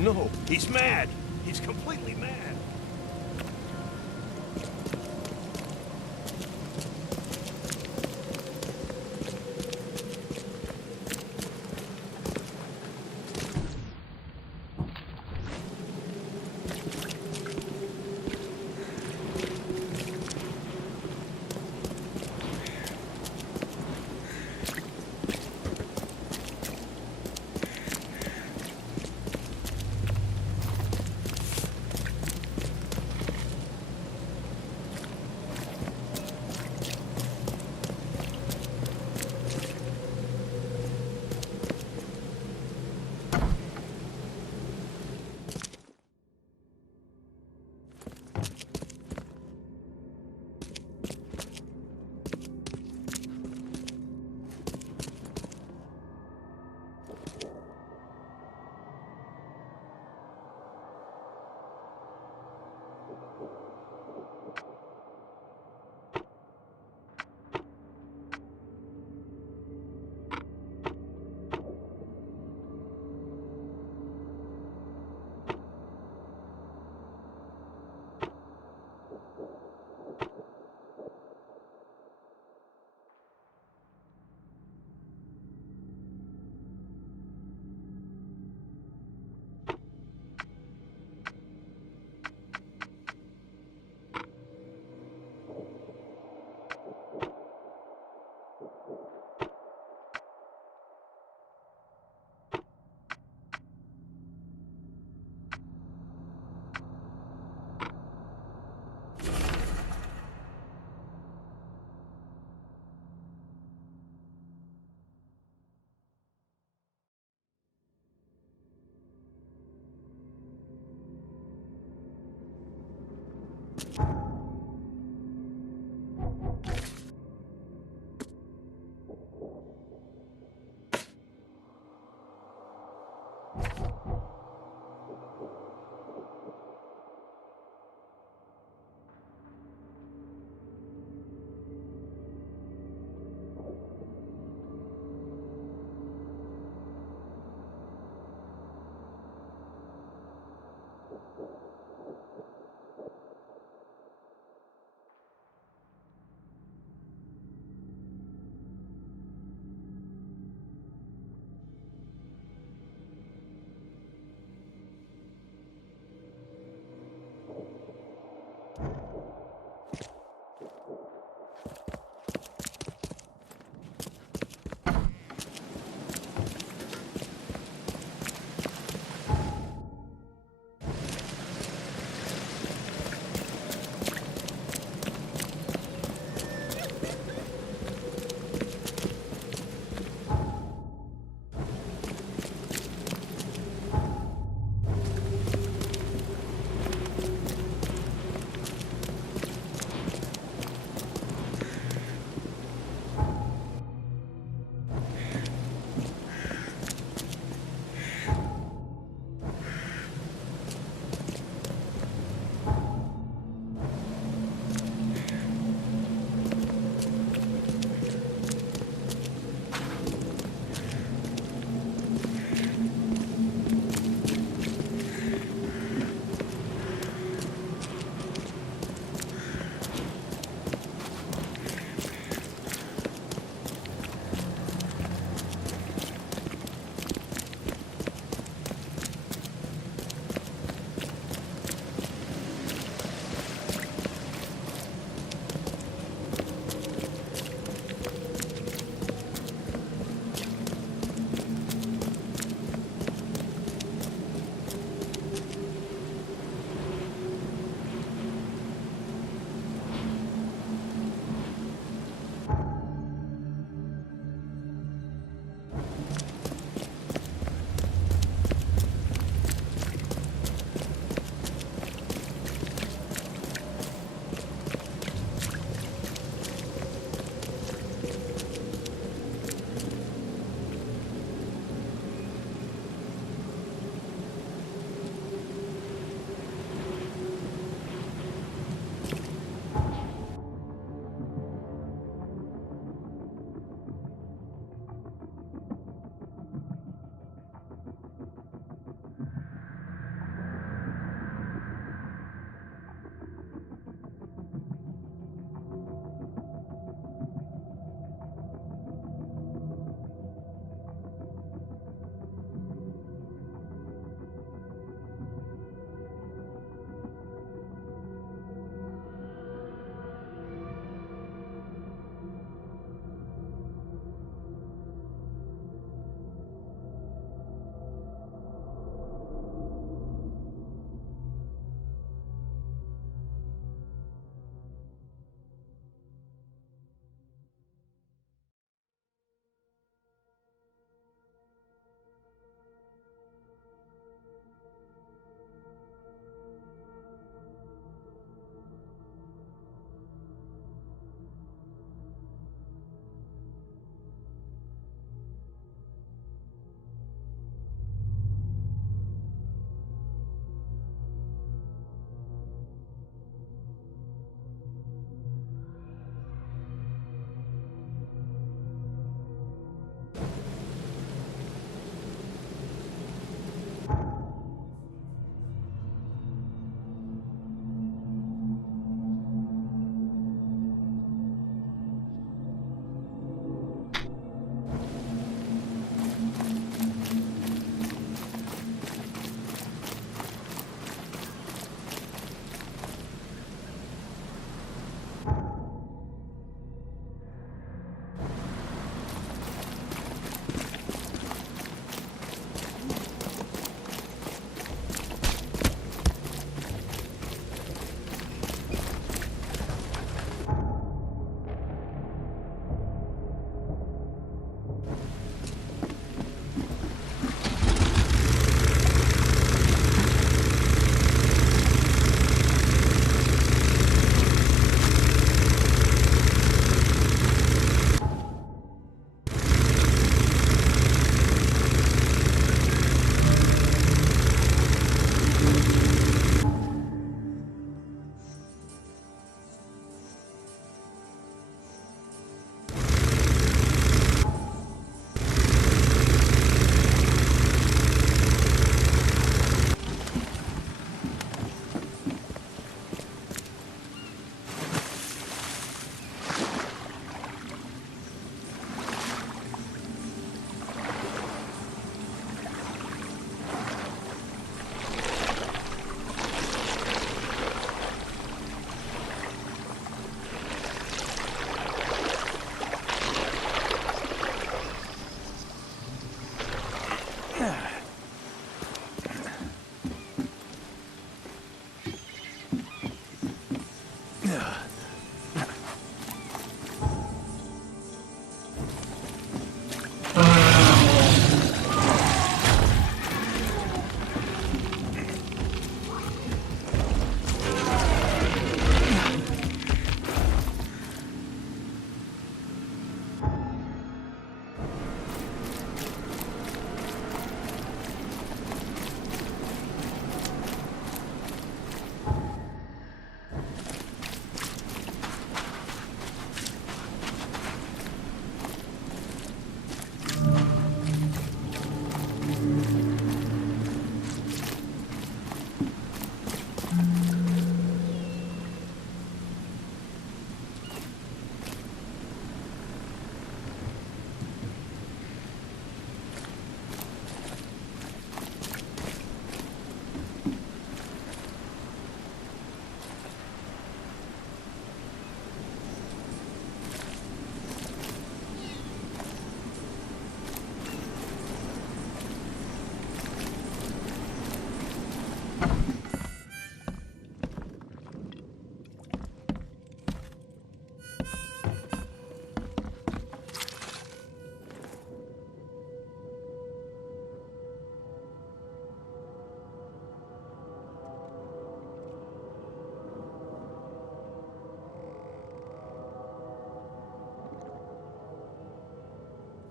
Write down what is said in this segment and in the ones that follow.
No, he's mad. He's completely mad.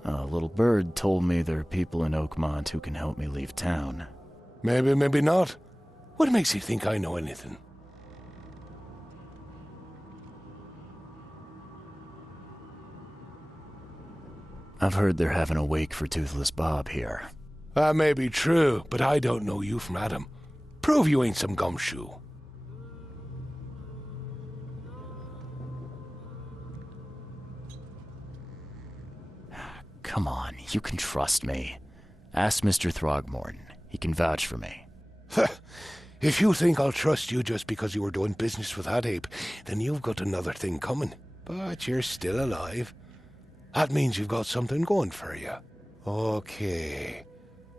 A little bird told me there are people in Oakmont who can help me leave town. Maybe, maybe not. What makes you think I know anything? I've heard they're having a wake for Toothless Bob here. That may be true, but I don't know you from Adam. Prove you ain't some gumshoe. Come on, you can trust me. Ask Mr. Throgmorton. He can vouch for me. If you think I'll trust you just because you were doing business with that ape, then you've got another thing coming. But you're still alive. That means you've got something going for you. Okay.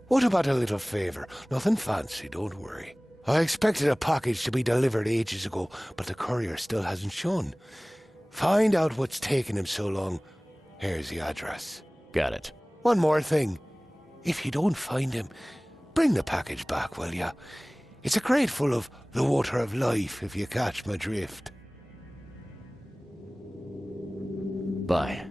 What about a little favor? Nothing fancy, don't worry. I expected a package to be delivered ages ago, but the courier still hasn't shown. Find out what's taking him so long. Here's the address. Got it. One more thing. If you don't find him, bring the package back, will ya? It's a crate full of the water of life, if you catch my drift. Bye.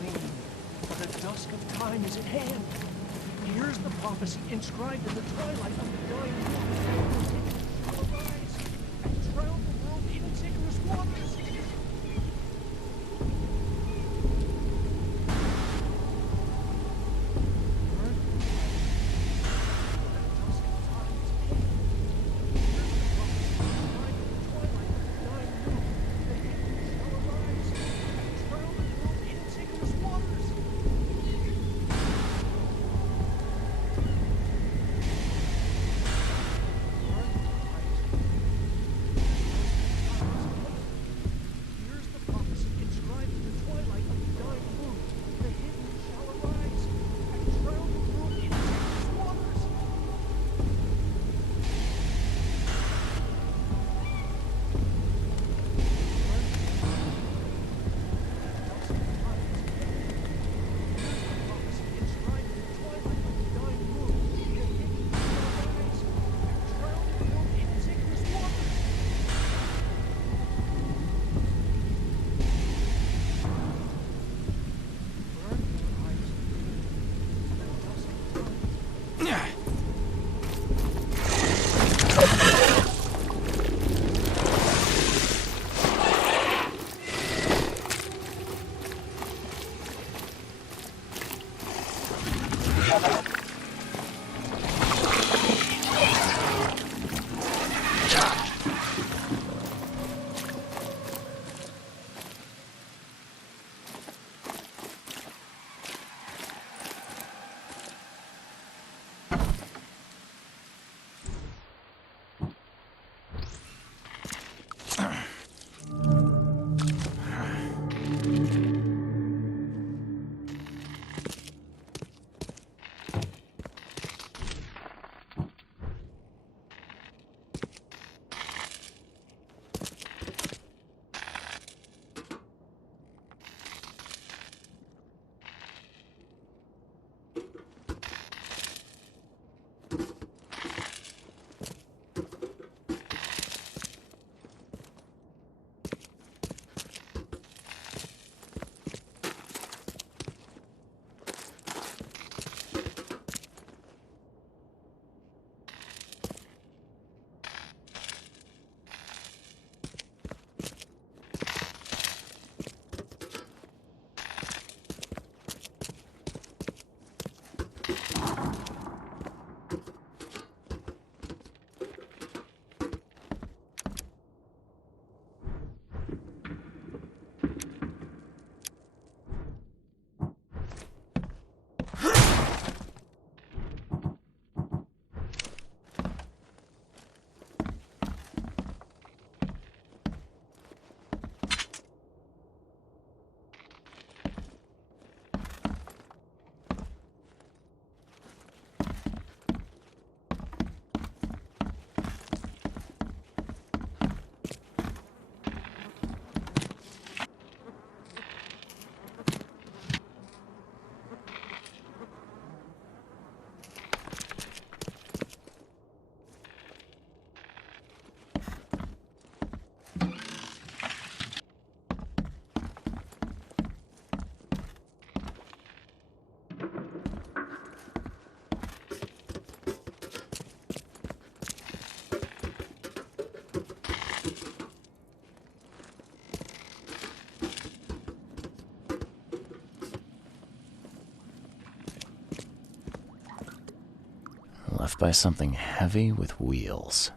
Clean, for the dusk of time is at hand. Here's the prophecy inscribed in the twilight of the dying moon. Arise and drown the world in sickness waters. off by something heavy with wheels.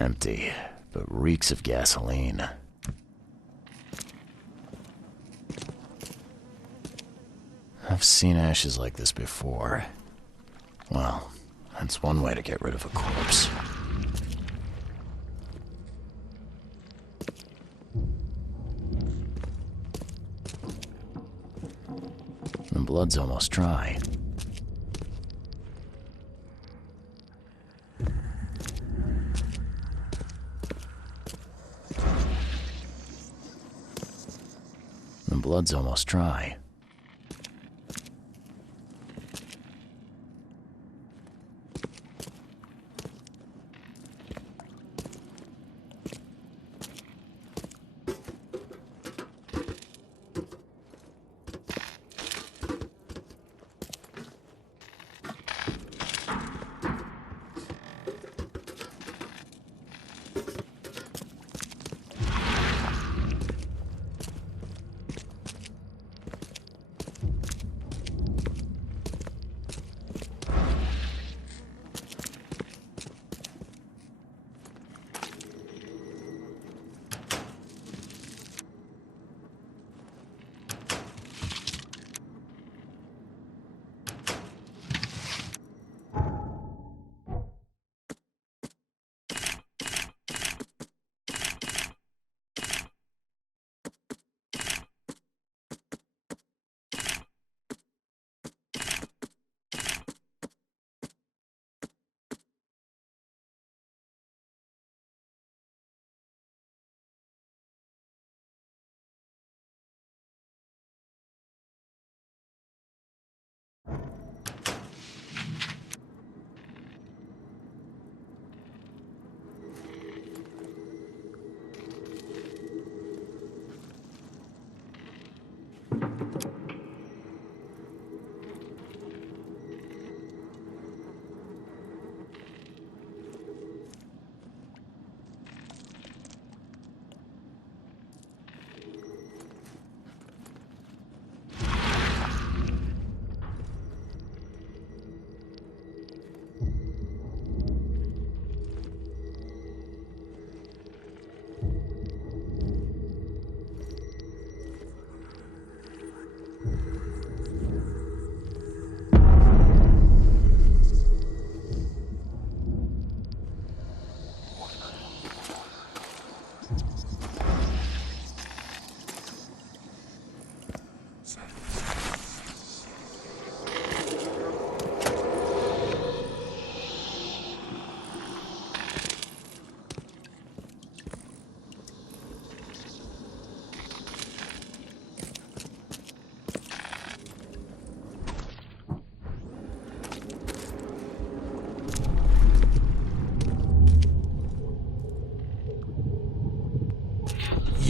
Empty, but reeks of gasoline. I've seen ashes like this before. Well, that's one way to get rid of a corpse. The blood's almost dry. The blood's almost dry.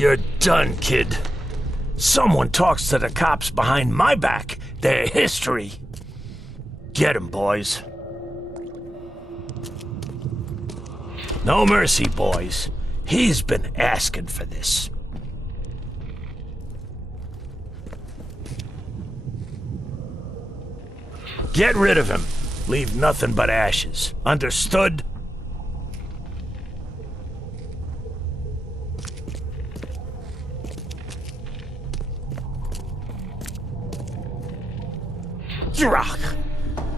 You're done, kid. Someone talks to the cops behind my back, They're history. Get 'em, boys. No mercy, boys. He's been asking for this. Get rid of him. Leave nothing but ashes. Understood? Drock!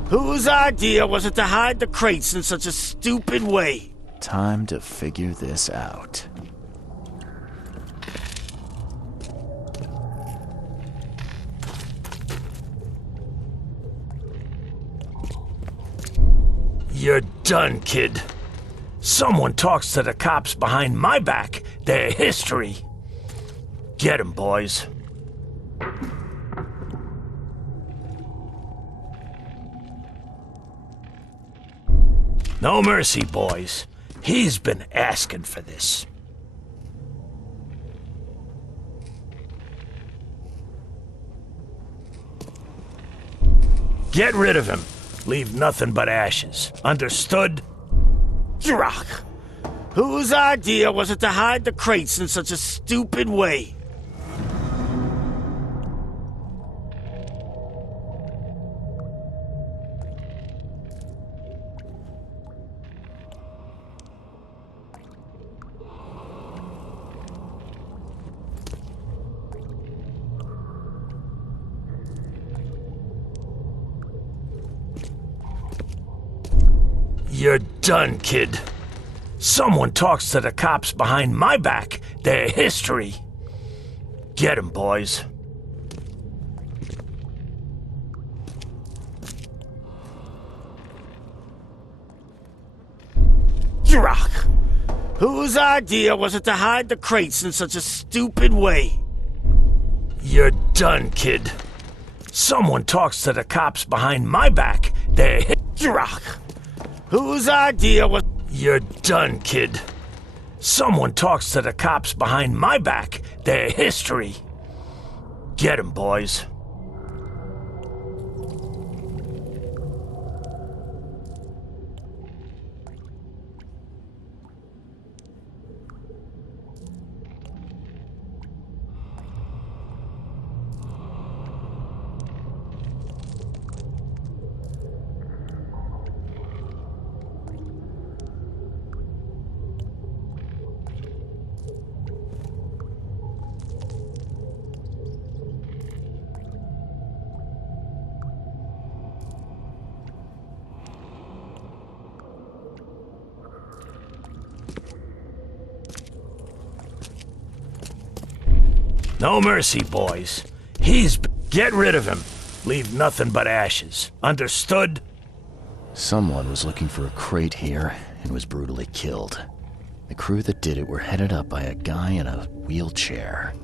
Whose idea was it to hide the crates in such a stupid way? Time to figure this out. You're done, kid. Someone talks to the cops behind my back. They're history. Get 'em, boys. No mercy, boys. He's been asking for this. Get rid of him. Leave nothing but ashes. Understood? Drock! Whose idea was it to hide the crates in such a stupid way? You're done, kid. Someone talks to the cops behind my back. They're history. Get 'em, boys. Drock! Whose idea was it to hide the crates in such a stupid way? You're done, kid. Someone talks to the cops behind my back. They're Drock! Whose idea was... You're done, kid. Someone talks to the cops behind my back. They're history. Get 'em, boys. No mercy, boys. Get rid of him. Leave nothing but ashes. Understood? Someone was looking for a crate here and was brutally killed. The crew that did it were headed up by a guy in a wheelchair.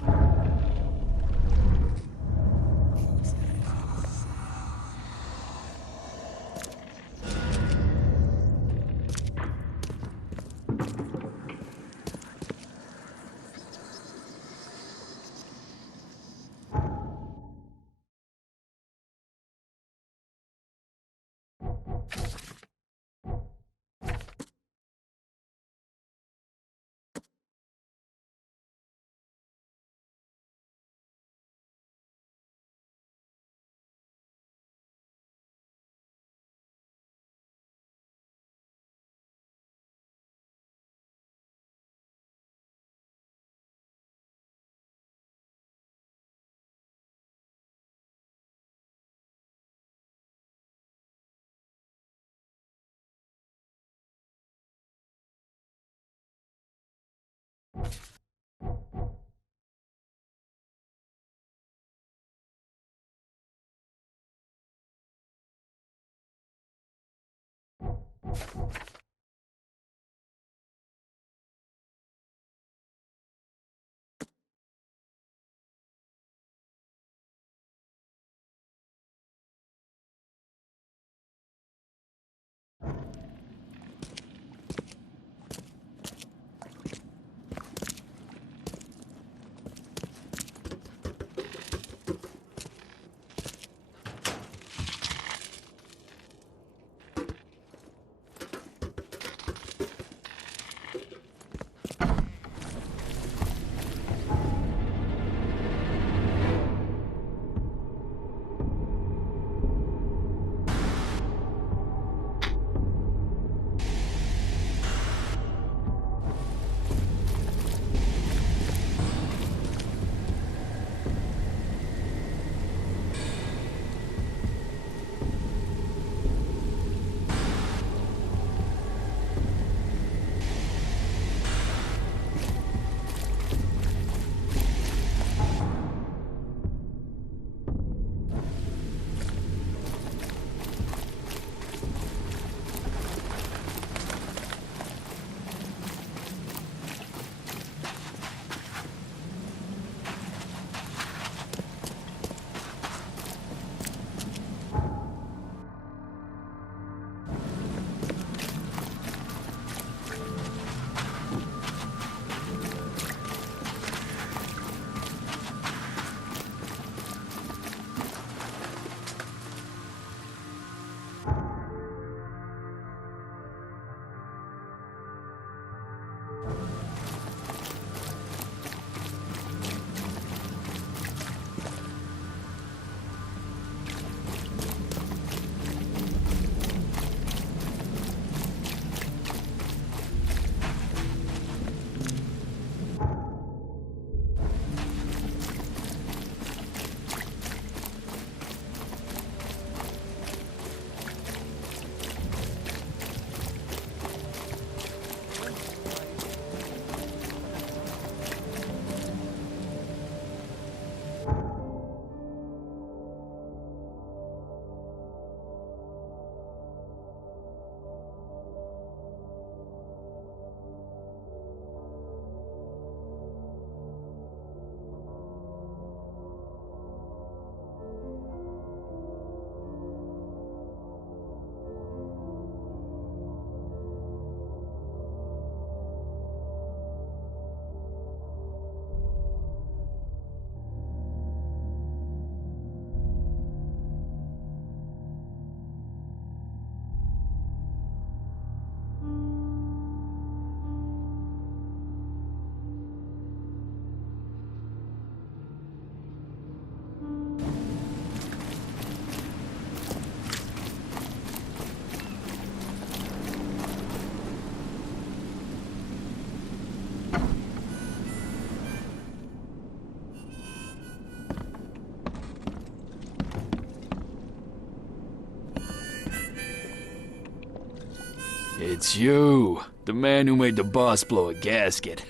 It's you, the man who made the boss blow a gasket.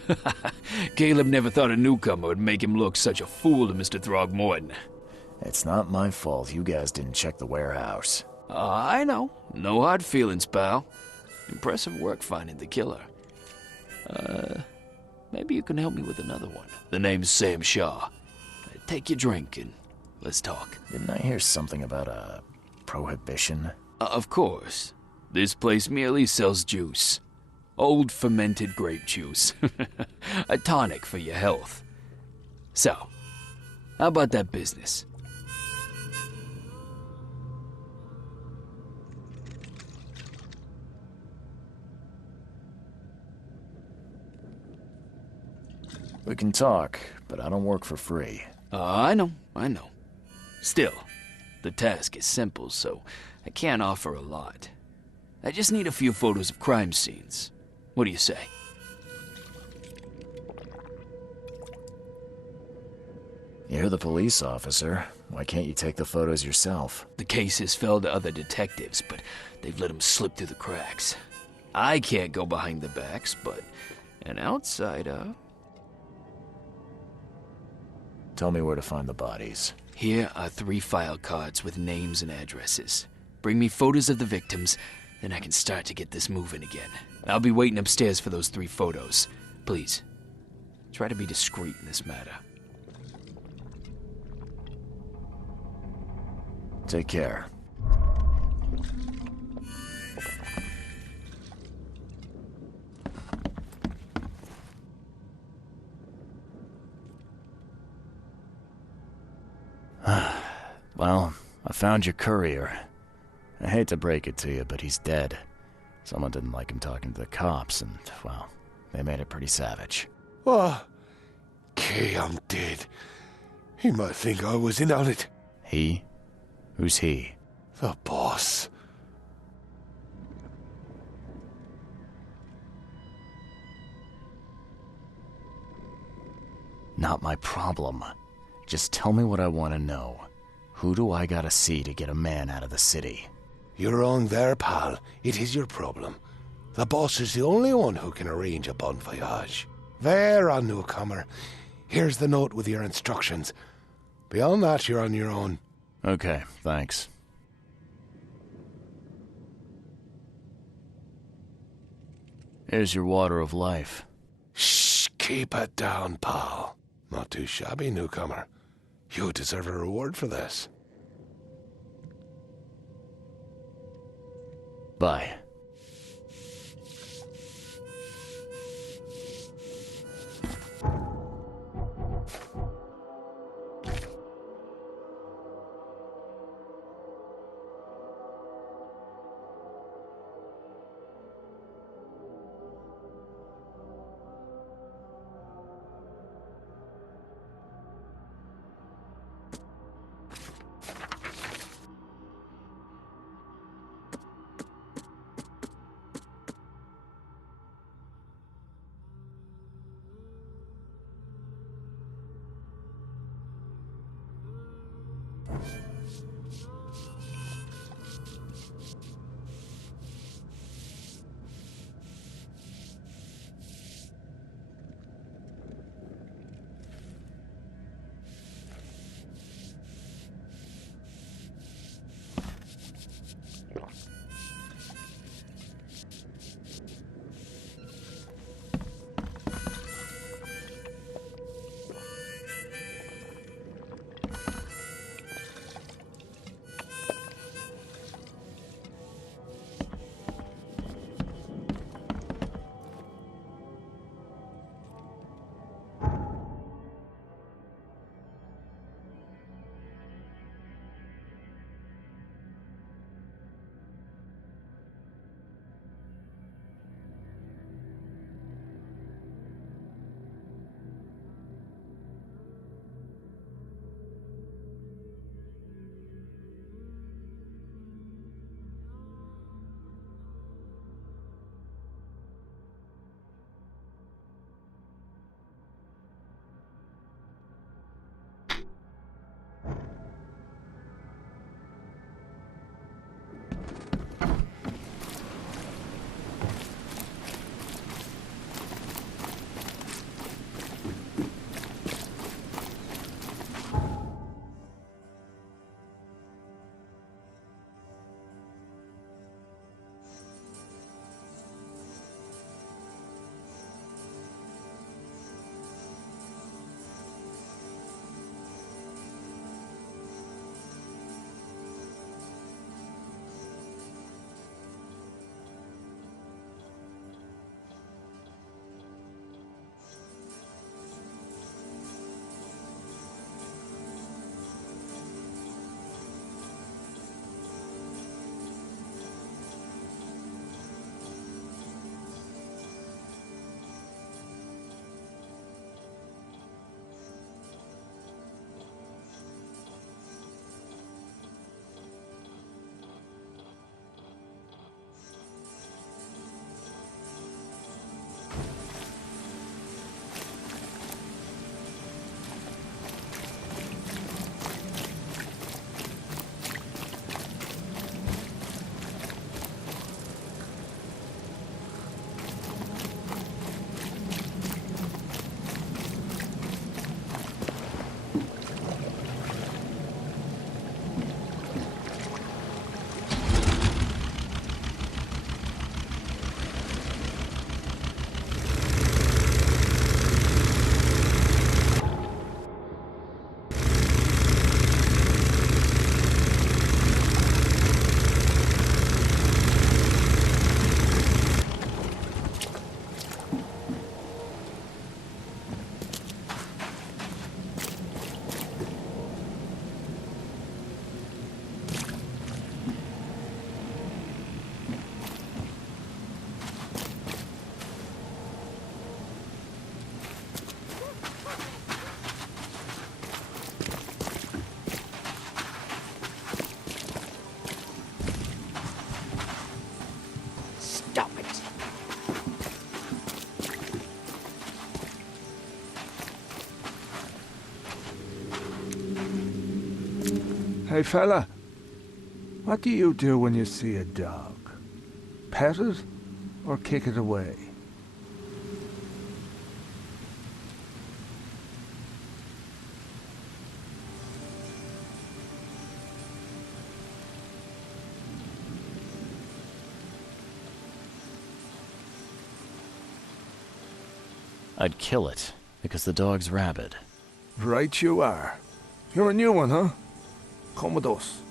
Caleb never thought a newcomer would make him look such a fool to Mr. Throgmorton. It's not my fault you guys didn't check the warehouse. I know. No hard feelings, pal. Impressive work finding the killer. Maybe you can help me with another one. The name's Sam Shaw. Take your drink and let's talk. Didn't I hear something about a prohibition? Of course. This place merely sells juice. Old fermented grape juice. A tonic for your health. So, how about that business? We can talk, but I don't work for free. I know. Still, the task is simple, so I can't offer a lot. I just need a few photos of crime scenes. What do you say? You're the police officer. Why can't you take the photos yourself? The cases fell to other detectives, but they've let them slip through the cracks. I can't go behind the backs, but an outsider... Tell me where to find the bodies. Here are 3 file cards with names and addresses. Bring me photos of the victims, then I can start to get this moving again. I'll be waiting upstairs for those 3 photos. Please, try to be discreet in this matter. Take care. Well, I found your courier. I hate to break it to you, but he's dead. Someone didn't like him talking to the cops, and, well, they made it pretty savage. Oh, Kay, I'm dead. He might think I was in on it. He? Who's he? The boss. Not my problem. Just tell me what I want to know. Who do I gotta see to get a man out of the city? You're wrong there, pal. It is your problem. The boss is the only one who can arrange a bon voyage. There, newcomer. Here's the note with your instructions. Beyond that, you're on your own. Okay, thanks. Here's your water of life. Shh, keep it down, pal. Not too shabby, newcomer. You deserve a reward for this. Bye. Hey fella, what do you do when you see a dog? Pet it or kick it away? I'd kill it, because the dog's rabid. Right you are. You're a new one, huh? Come with us.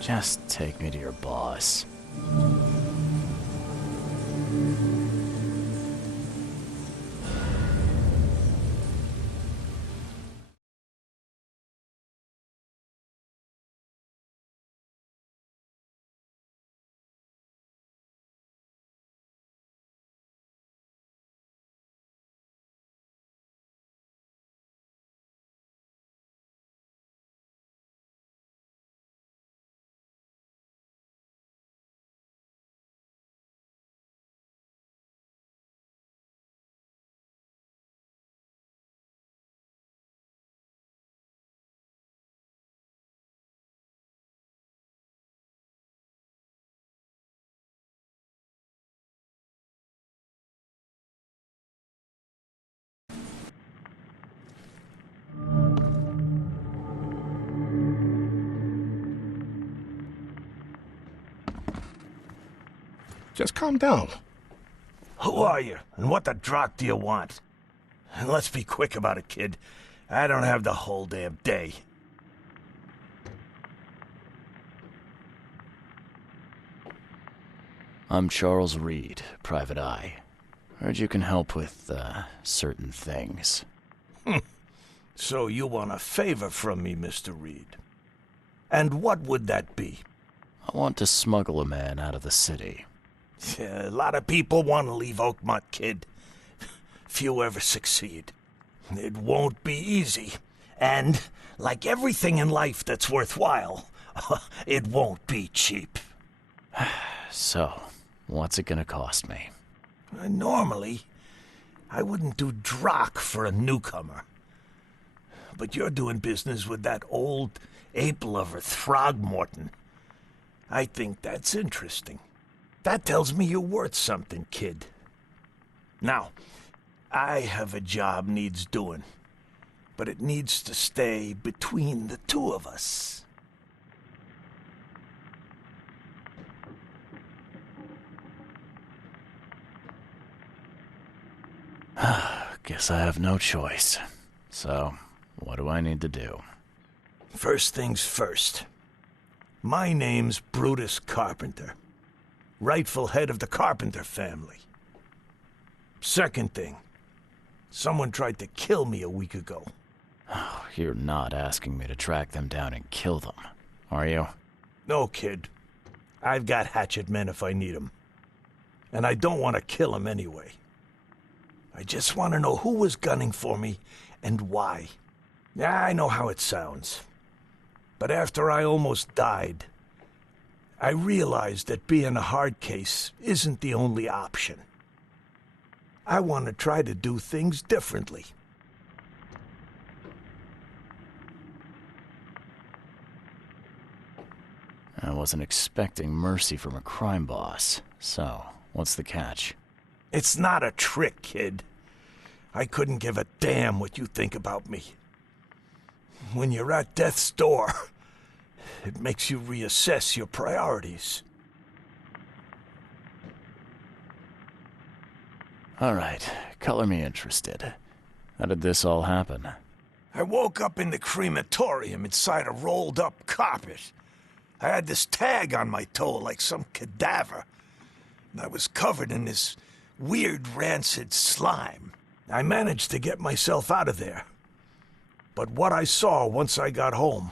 Just take me to your boss. Just calm down. Who are you, and what the drock do you want? And let's be quick about it, kid. I don't have the whole damn day. I'm Charles Reed, Private Eye. Heard you can help with, certain things. So you want a favor from me, Mr. Reed. And what would that be? I want to smuggle a man out of the city. A lot of people want to leave Oakmont, kid. Few ever succeed. It won't be easy. And, like everything in life that's worthwhile, it won't be cheap. So, what's it gonna cost me? Normally, I wouldn't do drock for a newcomer. But you're doing business with that old ape-lover Throgmorton. I think that's interesting. That tells me you're worth something, kid. Now, I have a job needs doing, but it needs to stay between the two of us. Guess I have no choice. So, what do I need to do? First things first. My name's Brutus Carpenter, rightful head of the Carpenter family. Second thing, someone tried to kill me a week ago. You're not asking me to track them down and kill them, are you? No, kid. I've got hatchet men if I need 'em. And I don't want to kill 'em anyway. I just want to know who was gunning for me and why. Yeah, I know how it sounds. But after I almost died, I realized that being a hard case isn't the only option. I want to try to do things differently. I wasn't expecting mercy from a crime boss. So, what's the catch? It's not a trick, kid. I couldn't give a damn what you think about me. When you're at death's door, it makes you reassess your priorities. Alright, color me interested. How did this all happen? I woke up in the crematorium inside a rolled-up carpet. I had this tag on my toe like some cadaver, and I was covered in this weird rancid slime. I managed to get myself out of there. But what I saw once I got home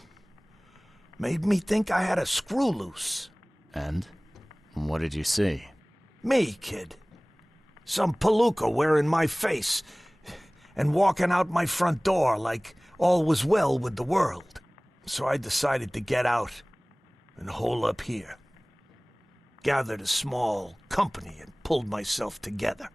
made me think I had a screw loose. And? What did you see? Me, kid. Some palooka wearing my face and walking out my front door like all was well with the world. So I decided to get out and hole up here. Gathered a small company and pulled myself together.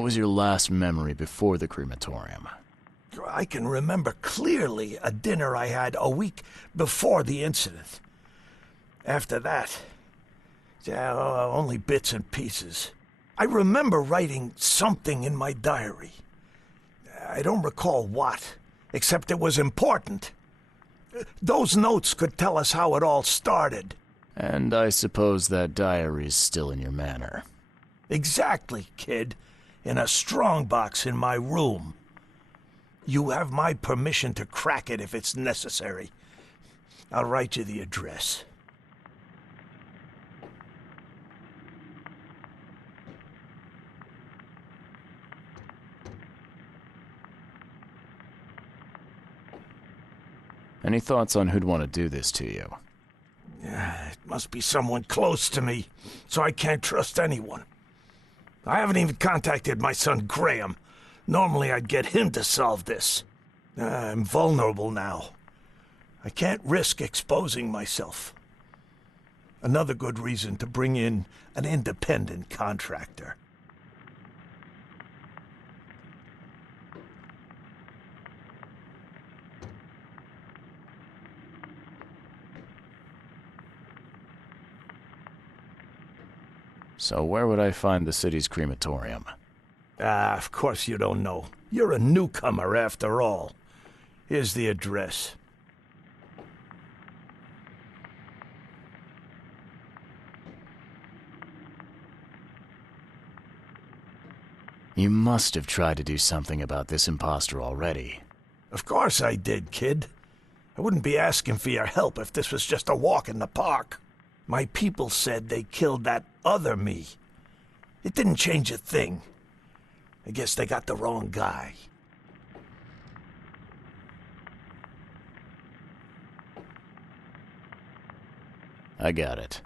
What was your last memory before the crematorium? I can remember clearly a dinner I had a week before the incident. After that, only bits and pieces. I remember writing something in my diary. I don't recall what, except it was important. Those notes could tell us how it all started. And I suppose that diary's still in your manor. Exactly, kid. In a strongbox in my room. You have my permission to crack it if it's necessary. I'll write you the address. Any thoughts on who'd want to do this to you? It must be someone close to me, so I can't trust anyone. I haven't even contacted my son Graham. Normally I'd get him to solve this. I'm vulnerable now. I can't risk exposing myself. Another good reason to bring in an independent contractor. So where would I find the city's crematorium? Of course you don't know. You're a newcomer after all. Here's the address. You must have tried to do something about this imposter already. Of course I did, kid. I wouldn't be asking for your help if this was just a walk in the park. My people said they killed that other me. It didn't change a thing. I guess they got the wrong guy. I got it.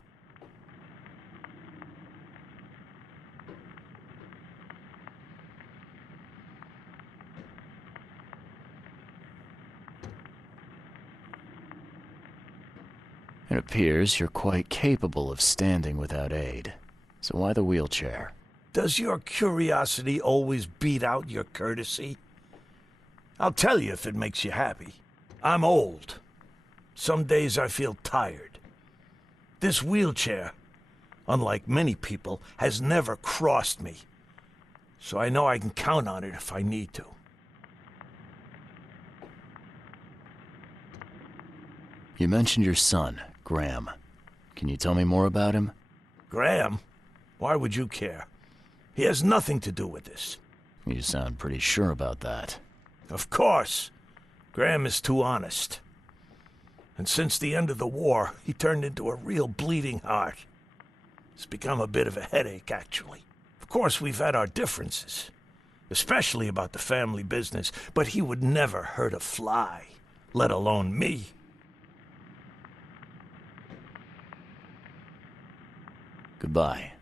It appears you're quite capable of standing without aid. So why the wheelchair? Does your curiosity always beat out your courtesy? I'll tell you if it makes you happy. I'm old. Some days I feel tired. This wheelchair, unlike many people, has never crossed me. So I know I can count on it if I need to. You mentioned your son, Graham. Can you tell me more about him? Graham? Why would you care? He has nothing to do with this. You sound pretty sure about that. Of course. Graham is too honest. And since the end of the war, he turned into a real bleeding heart. It's become a bit of a headache, actually. Of course, we've had our differences, especially about the family business, but he would never hurt a fly, let alone me. Goodbye.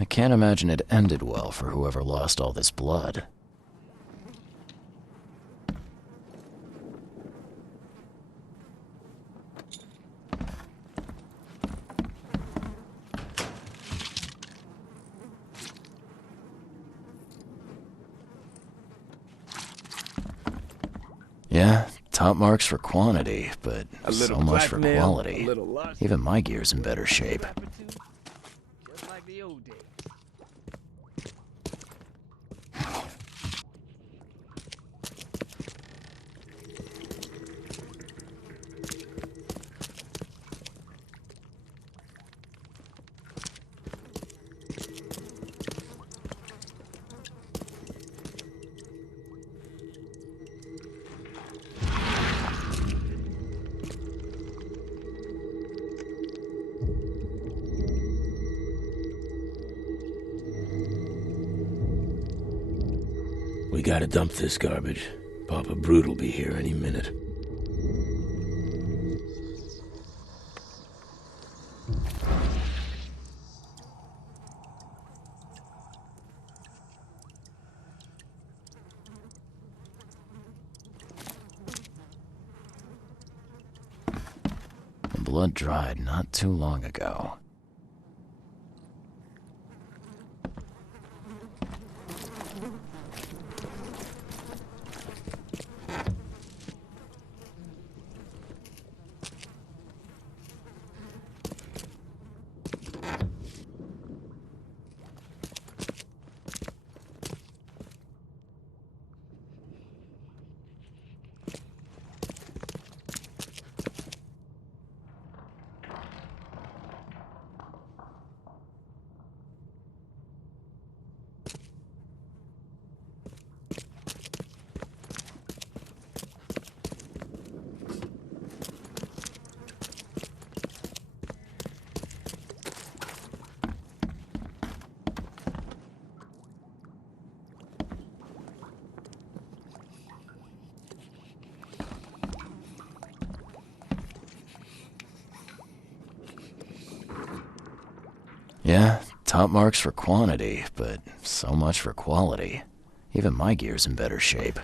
I can't imagine it ended well for whoever lost all this blood. Yeah, top marks for quantity, but so much for quality. Even my gear's in better shape. Just like the old days. We gotta dump this garbage. Papa Brute will be here any minute. The blood dried not too long ago. Yeah, top marks for quantity, but so much for quality. Even my gear's in better shape.